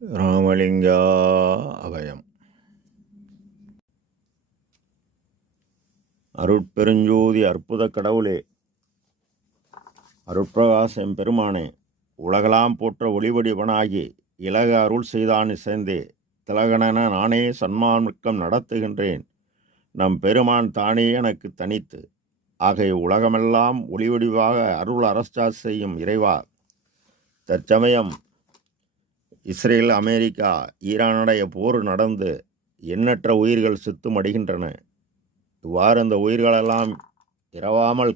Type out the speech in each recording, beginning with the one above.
ராமலிங்கா அபயம். அருட்பெருஞ்சோதி அற்புத கடவுளே, அருட்பிரகாச எம்பெருமானே, உலகலாம் போற்ற ஒளிவடிவனாகி இலக அருள் செய்தான் இசைந்தே திலகனென நானே சன்மார்க்கம் நடத்துகின்றேன். நம் பெருமான் தானே எனக்கு தனித்து ஆகிய உலகமெல்லாம் ஒளிவடிவாக அருள் அரசா செய்யும் இறைவா, தற்சமயம் இஸ்ரேல், அமெரிக்கா, ஈரானுடைய போர் நடந்து எண்ணற்ற உயிர்கள் செத்து மடிகின்றன. இவ்வாறு அந்த உயிர்களெல்லாம் இரவாமல்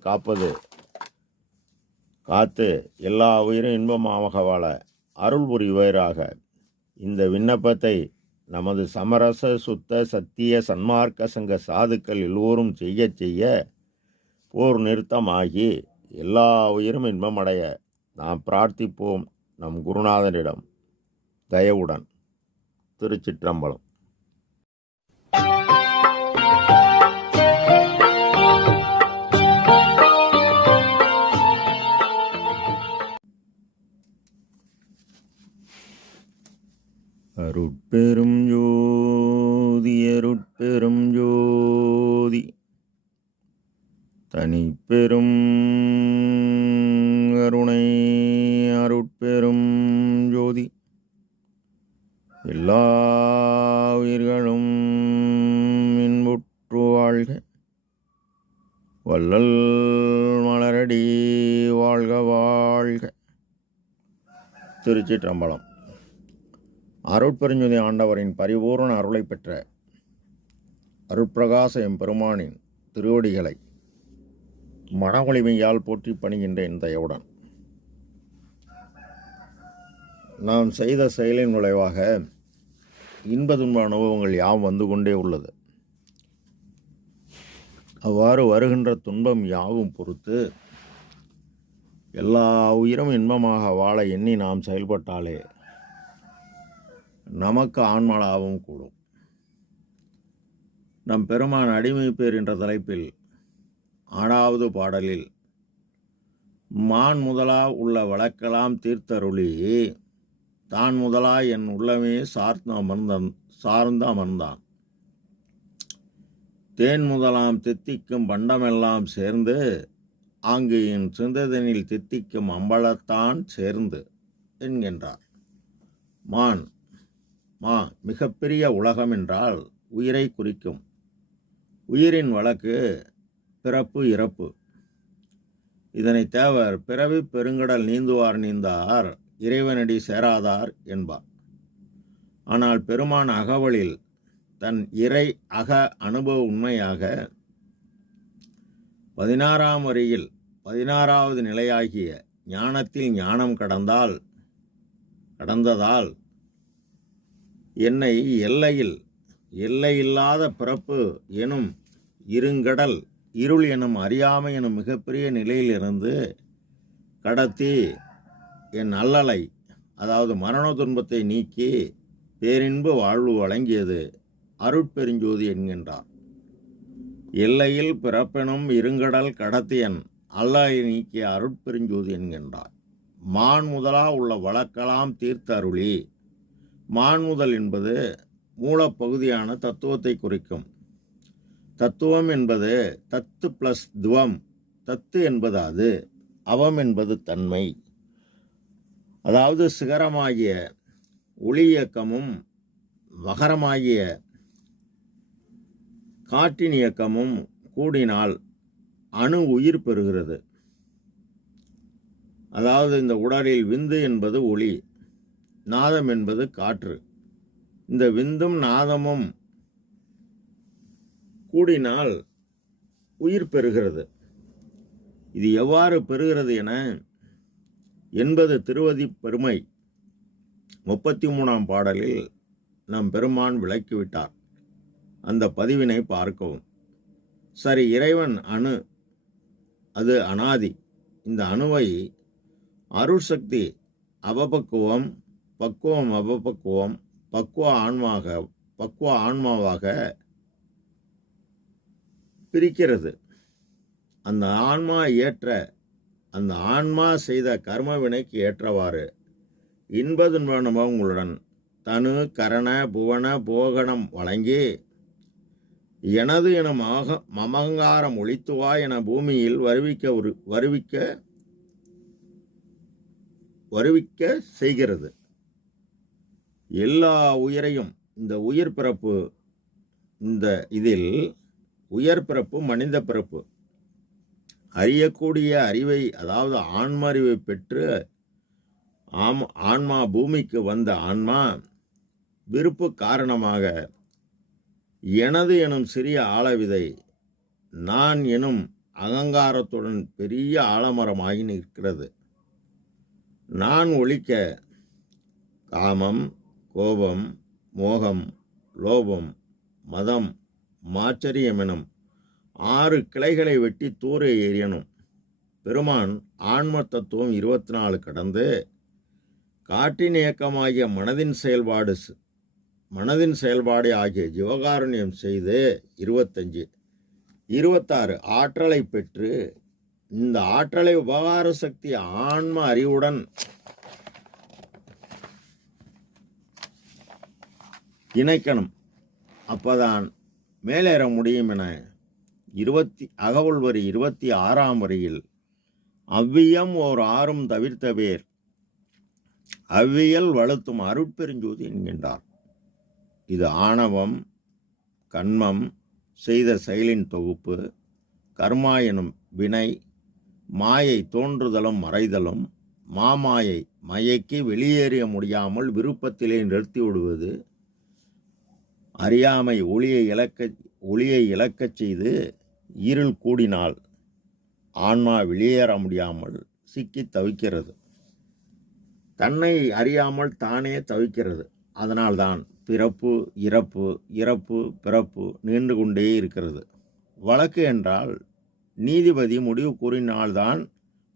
காத்து எல்லா உயிரும் இன்பமாக வாழ அருள் புரிவராக. இந்த விண்ணப்பத்தை நமது சமரச சுத்த சத்திய சன்மார்க்க சங்க சாதுக்கள் எல்லோரும் செய்ய போர் நிறுத்தமாகி எல்லா உயிரும் இன்பமடைய நாம் பிரார்த்திப்போம் நம் குருநாதனிடம் தயவுடன். திருச்சிற்றம்பலம். அருட்பெரும் ஜோதி அருட்பெரும் ஜோதி தனிப்பெரும் கருணை அருட்பெரும் ஜோதி எல்லா உயிர்களும் இன்புற்று வாழ்க, வள்ளல் மலரடி வாழ்க வாழ்க. திருச்சிற்றம்பலம். அருட்பெருஞ்சோதி ஆண்டவரின் பரிபூர்ண அருளை பெற்ற அருட்பிரகாச எம்பெருமானின் திருவடிகளை மனவலிமையால் போற்றி பணிகின்றேன் தயவுடன். நாம் செய்த செயலின் விளைவாக இன்ப துன்ப அனுபவங்கள் யாவும் வந்து கொண்டே உள்ளது. அவ்வாறு வருகின்ற துன்பம் யாவும் பொறுத்து எல்லா உயிரும் இன்பமாக வாழ எண்ணி நாம் செயல்பட்டாலே நமக்கு ஆன்மலாவும் கூடும். நம் பெருமான் அடிமை பேர் என்ற தலைப்பில் 6வது பாடலில் மான் முதலா உள்ள வழக்கெல்லாம் தீர்த்தருளி தான் முதலா என் உள்ளமே சார்ந்து அமர்ந்தான். தேன் முதலாம் தித்திக்கும் பண்டமெல்லாம் சேர்ந்து ஆங்கு என் சிந்ததனில் தித்திக்கும் அம்பலத்தான் சேர்ந்து என்கின்றார். மிகப்பெரிய உலகம் என்றால் உயிரை குறிக்கும். உயிரின் வழக்கு பிறப்பு இறப்பு. இதனை தேவர் பிறவி பெருங்கடல் நீந்துவார் நீந்தார் இறைவனடி சேராதார் என்பார். ஆனால் பெருமான் அகவலில் தன் இறை அக அனுபவ உண்மையாக 16ஆம் வரியில் 16வது நிலையாகிய ஞானத்தில் ஞானம் கடந்ததால் என்னை எல்லையில்லாத பிறப்பு எனும் இருங்கடல் இருள் எனும் அறியாமை எனும் மிகப்பெரிய நிலையிலிருந்து கடத்தி என் அல்லலை, அதாவது மரண துன்பத்தை நீக்கி பேரின்பு வாழ்வு வழங்கியது அருட்பெருஞ்சோதி என்கின்றார். எல்லையில் பிறப்பெனும் இருங்கடல் கடத்தியன் அல்லலை நீக்கிய அருட்பெருஞ்சோதி என்கின்றார். மான் முதலா உள்ள வழக்கெல்லாம் தீர்த்தருளி. மான் முதல் என்பது மூலப்பகுதியான தத்துவத்தை குறிக்கும். தத்துவம் என்பது தத்து பிளஸ் துவம். தத்து என்பது அது, அவம் என்பது தன்மை. அதாவது சிகரமாகிய ஒளி இயக்கமும் வகரமாகிய காற்றின் இயக்கமும் கூடினால் அணு உயிர் பெறுகிறது. அதாவது இந்த உடலில் விந்து என்பது ஒளி, நாதம் என்பது காற்று. இந்த விந்தும் நாதமும் கூடினால் உயிர் பெறுகிறது. இது எவ்வாறு பெறுகிறது என்பது திருவதி பெருமை 33ஆம் பாடலில் நம் பெருமான் விளக்கிவிட்டார். அந்த பதிவினை பார்க்கவும். சரி, இறைவன் அணு, அது அனாதி. இந்த அணுவை அருட்சக்தி அபபக்குவம், பக்குவம் அபபக்குவம், பக்குவ ஆன்மாவாக பிரிக்கிறது. அந்த ஆன்மா செய்த கர்ம வினைக்கு ஏற்றவாறு இன்ப துன்ப அனுபவங்களுடன் தனு கரண புவன போகணம் வழங்கி எனது என மமங்காரம் ஒழித்துவா என பூமியில் வருவிக்க செய்கிறது. எல்லா உயிரையும் இந்த உயிர் பிறப்பு, இந்த இதில் உயர் பிறப்பு மனித பிறப்பு, அறியக்கூடிய அறிவை, அதாவது ஆன்ம அறிவை பெற்று ஆன்மா பூமிக்கு வந்த ஆன்மா விருப்பு காரணமாக எனது எனும் சிறிய ஆழவிதை நான் எனும் அகங்காரத்துடன் பெரிய ஆலமரமாகி நிற்கிறது. நான் ஒழிக்க காமம், கோபம், மோகம், லோபம், மதம், மாச்சரியம் எனும் 6 கிளைகளை வெட்டி தூர எறியணும். பெருமான் ஆன்ம தத்துவம் 24 கடந்து காட்டின் இயக்கமாகிய மனதின் செயல்பாடு ஆகிய ஜீவகாருண்யம் செய்து 25, 26 ஆற்றலை பெற்று இந்த ஆற்றலை உபகார சக்தி ஆன்ம அறிவுடன் இணைக்கணும். அப்பதான் மேலேற முடியும் என அகவுள் வரி 26ஆம் வரியில் அவ்வியம் ஓர் ஆறும் தவிர்த்த பேர் அவ்வியல் வலுத்தும் அருட்பெருஞ்சோதி என்கின்றார். இது ஆணவம், கண்மம், செய்த செயலின் தொகுப்பு, கர்மா எனும் வினை, மாயை தோன்றுதலும் மறைதலும், மாமாயை மயக்கி வெளியேறிய முடியாமல் விருப்பத்திலே நிறுத்தி விடுவது, அறியாமை ஒளியை இழக்கச் செய்து இருள் கூடினால் ஆன்மா வெளியேற முடியாமல் சிக்கி தவிக்கிறது. தன்னை அறியாமல் தானே தவிக்கிறது. அதனால்தான் பிறப்பு இறப்பு இறப்பு பிறப்பு நின்று கொண்டே இருக்கிறது. வழக்கு என்றால் நீதிபதி முடிவு கூறினால்தான்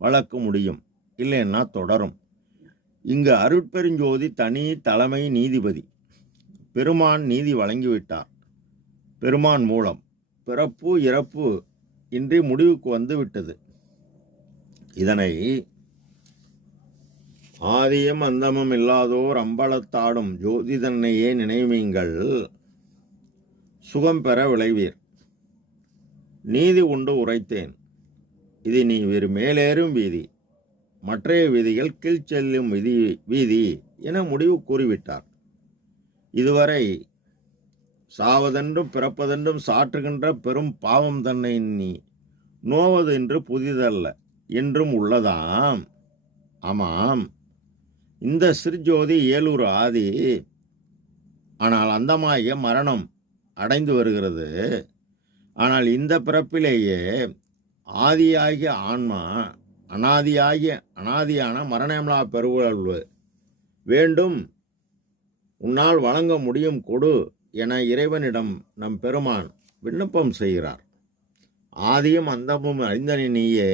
வழக்கு முடியும், இல்லைன்னா தொடரும். இங்கு அருட்பெருஞ்சோதி தனி தலைமை நீதிபதி. பெருமான் நீதி வழங்கிவிட்டார். பெருமான் மூலம் பிறப்பு இறப்பு இன்றி முடிவுக்கு வந்துவிட்டது. இதனை ஆதியும் அந்தமும் இல்லாதோர் அம்பலத்தாடும் ஜோதி தன்னையே நினைவீங்கள் சுகம் பெற விளைவீர். நீதி உண்டு உரைத்தேன், இது நீ வேறு மேலேறும் வீதி, மற்றைய வீதிகள் கீழ் செல்லும் வீதி என முடிவு கூறிவிட்டார். இதுவரை சாவதென்றும் பிறப்பதென்றும் சாற்றுகின்ற பெரும் பாவம் தன்னை நீ நோவது என்று புதிதல்ல என்றும் உள்ளதாம். ஆமாம், இந்த சிறுஜோதி ஏலூர் ஆதி. ஆனால் அந்தமாகிய மரணம் அடைந்து வருகிறது. ஆனால் இந்த பிறப்பிலேயே ஆதியாகிய ஆன்மா அனாதியான மரணமில்லா பெருவாழ்வு வேண்டும், உன்னால் வழங்க முடியும் கொடு என இறைவனிடம் நம் பெருமான் விண்ணப்பம் செய்கிறார். ஆதியும் அந்தமும் அறிந்தனை நீயே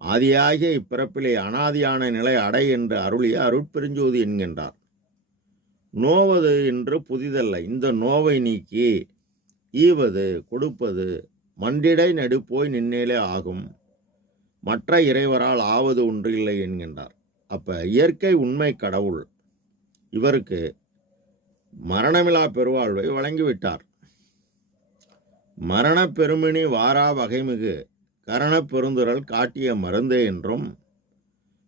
ஆதியாகிய இப்பிறப்பிலே அனாதியான நிலை அடை என்று அருளிய அருட்பெருஞ்சோதி என்கின்றார். நோவது என்று புதிதல்ல. இந்த நோவை நீக்கி ஈவது கொடுப்பது மண்டிடை நடுப்போய் நின்னேலே ஆகும், மற்ற இறைவரால் ஆவது ஒன்று இல்லை என்கின்றார். அப்ப இயற்கை உண்மை கடவுள் இவருக்கு மரணமிலா பெருவாழ்வை வழங்கிவிட்டார். மரண பெருமினி வாரா வகைமிகு கரண பெருந்துரல் காட்டிய மருந்தே என்றும்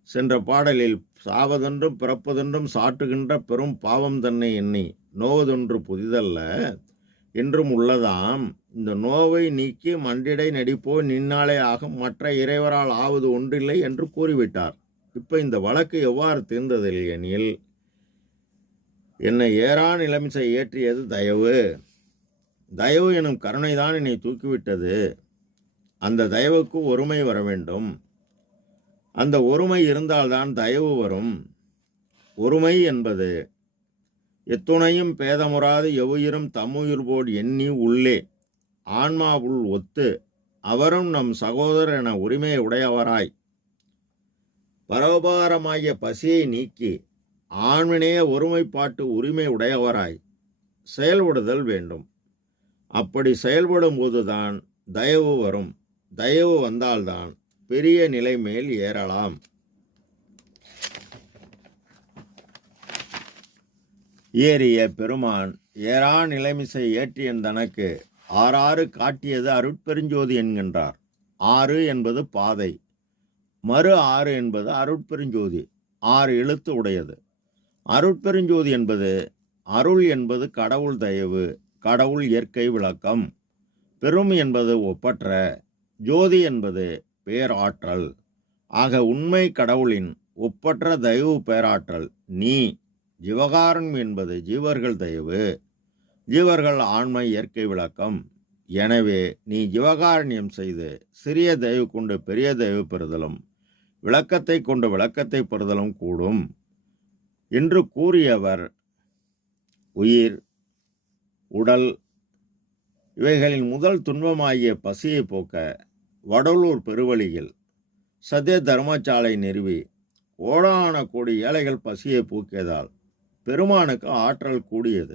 சென்ற பாடலில் சாவதென்றும் பிறப்பதென்றும் சாட்டுகின்ற பெரும் பாவம் தன்னை எண்ணி நோவதொன்று புதிதல்ல என்றும் உள்ளதாம். இந்த நோவை நீக்கி மண்டிடை நடிப்போ நின்னாலே ஆகும், மற்ற இறைவரால் ஆவது ஒன்றில்லை என்று கூறிவிட்டார். இப்போ இந்த வழக்கு எவ்வாறு தீர்ந்ததில் எனில், என்னை ஏறா நிலைமிசை ஏற்றியது தயவு. தயவு எனும் கருணைதான் என்னை தூக்கிவிட்டது. அந்த தயவுக்கு ஒருமை வர வேண்டும். அந்த ஒருமை இருந்தால்தான் தயவு வரும். ஒருமை என்பது எத்துணையும் பேதமுறாது எவ்வுயிரும் தம்முயிர் போல் எண்ணி உள்ளே ஆன்மாவுள் ஒத்து அவரும் நம் சகோதரர் என உரிமை உடையவராய் பரோபகாரமாகிய பசியை நீக்கி ஆண்வினைய ஒருமைப்பாட்டு உரிமை உடையவராய் செயல்படுதல் வேண்டும். அப்படி செயல்படும் போதுதான் தயவு வரும். தயவு வந்தால்தான் பெரிய நிலை மேல் ஏறலாம். ஏறிய பெருமான் ஏறா நிலைமிசை ஏற்றியன் தனக்கு ஆறாறு காட்டியது அருட்பெருஞ்சோதி என்கின்றார். ஆறு என்பது பாதை, மறு ஆறு என்பது அருட்பெருஞ்சோதி, 6 எழுத்து உடையது. அருட்பெருஞ்சோதி என்பது அருள் என்பது கடவுள் தயவு, கடவுள் இயற்கை விளக்கம். பெரும் என்பது ஒப்பற்ற, ஜோதி என்பது பேராற்றல். ஆக உண்மை கடவுளின் ஒப்பற்ற தயவு பேராற்றல் நீ. ஜீவகாரணம் என்பது ஜீவர்கள் தயவு, ஜீவர்கள் ஆண்மை இயற்கை விளக்கம். எனவே நீ ஜீவகாரண்யம் செய்து சிறிய தயவு கொண்டு பெரிய தயவு பெறுதலும், விளக்கத்தை கொண்டு விளக்கத்தை பெறுதலும் கூடும் என்று கூறியவர் உயிர், உடல் இவைகளின் முதல் துன்பமாகிய பசியை போக்க வடலூர் பெருவழியில் சத்திய தர்மசாலை நிறுவி கோடான கோடி ஏழைகள் பசியை போக்கியதால் பெருமானுக்கு ஆற்றல் கூடியது.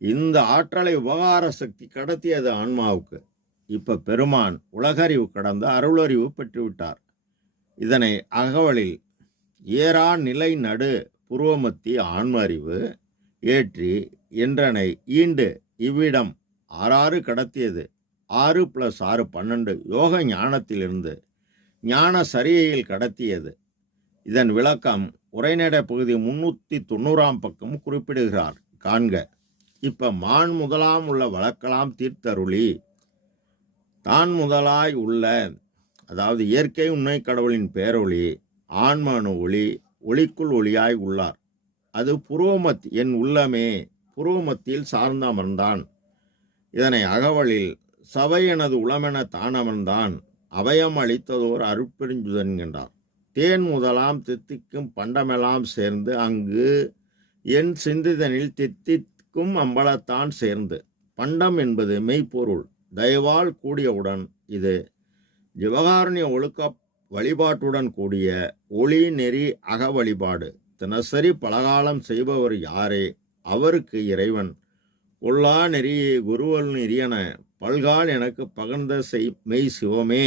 இந்த ஆற்றலை உபகார சக்தி கடத்தியது ஆன்மாவுக்கு. இப்ப பெருமான் உலகறிவு கடந்த அருளறிவு பெற்றுவிட்டார். இதனை அகவலில் ஏறா நிலை நடு புருவமத்தி ஆன்ம அறிவு ஏற்றி என்றனை ஈண்டு இவ்விடம் 6 கடத்தியது. 6 + 6 12 யோக ஞானத்திலிருந்து ஞான சரியையில் கடத்தியது. இதன் விளக்கம் உரைநடை பகுதி 390 பக்கம் குறிப்பிடுகிறார், காண்க. இப்ப மான் முதலாம் உள்ள வழக்கலாம் தீர்த்தருளி தான் முதலாய் உள்ள, அதாவது இயற்கை உண்மை கடவுளின் பேரொளி ஆன்மனு ஒளி, ஒளிக்குள் ஒளியாய் உள்ளார். அது புருவமத்தி என் உள்ளமே புருவமத்தியில் சார்ந்து அமர்ந்தான். இதனை அகவலில் சபை எனது உளமென தான் அமர்ந்தான் அபயம் அளித்ததோர் அருட்பெருஞ்சுதன் என்கின்றார். தேன் முதலாம் தித்திக்கும் பண்டமெல்லாம் சேர்ந்து அங்கு என் சிந்திதனில் தித்திக்கும் அம்பலத்தான் சேர்ந்து. பண்டம் என்பது மெய்ப்பொருள் தயவால் கூடியவுடன் இது ஜீவகாருண்ய ஒழுக்க வழிபாட்டுடன் கூடிய ஒளி நெறி அக வழிபாடு. தினசரி பலகாலம் செய்பவர் யாரே அவருக்கு இறைவன் கொல்லா நெறியை குருவல் நெறியன பல்கால் எனக்கு பகர்ந்த மெய் சிவமே.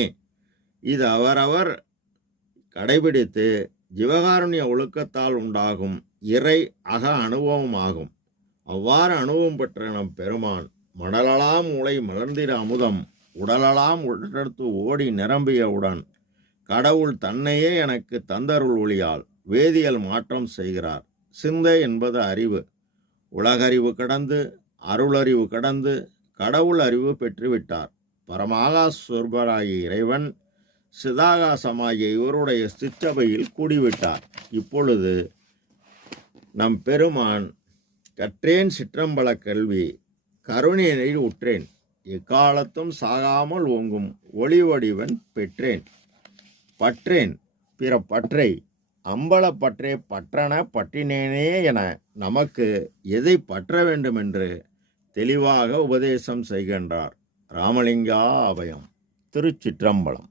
இது அவரவர் கடைபிடித்து ஜீவகாருண்ய ஒழுக்கத்தால் உண்டாகும் இறை அக அனுபவமாகும். அவ்வாறு அனுபவம் பெற்ற நம் பெருமான் மடலலாம் மூளை மலர்ந்திர அமுதம் உடலலாம் உடற்று ஓடி நிரம்பியவுடன் கடவுள் தன்னையே எனக்கு தந்தருள் ஒளியால் வேதியியல் மாற்றம் செய்கிறார். சிந்தை என்பது அறிவு. உலகறிவு கடந்து அருளறிவு கடந்து கடவுள் அறிவு பெற்றுவிட்டார். பரமாகாஸ்வரூபராகிய இறைவன் சிதாகாசமாகிய இவருடைய சிற்றபையில் கூடிவிட்டார். இப்பொழுது நம் பெருமான் கற்றேன் சிற்றம்பல கல்வி கருணையை உற்றேன், எக்காலத்தும் சாகாமல் ஓங்கும் ஒளி வடிவன் பெற்றேன். பற்றேன் பிற பற்றை அம்பலப்பற்றே பற்றன பற்றினேனே என நமக்கு எதை பற்ற வேண்டுமென்று தெளிவாக உபதேசம் செய்கின்றார். ராமலிங்கா அபயம். திருச்சிற்றம்பலம்.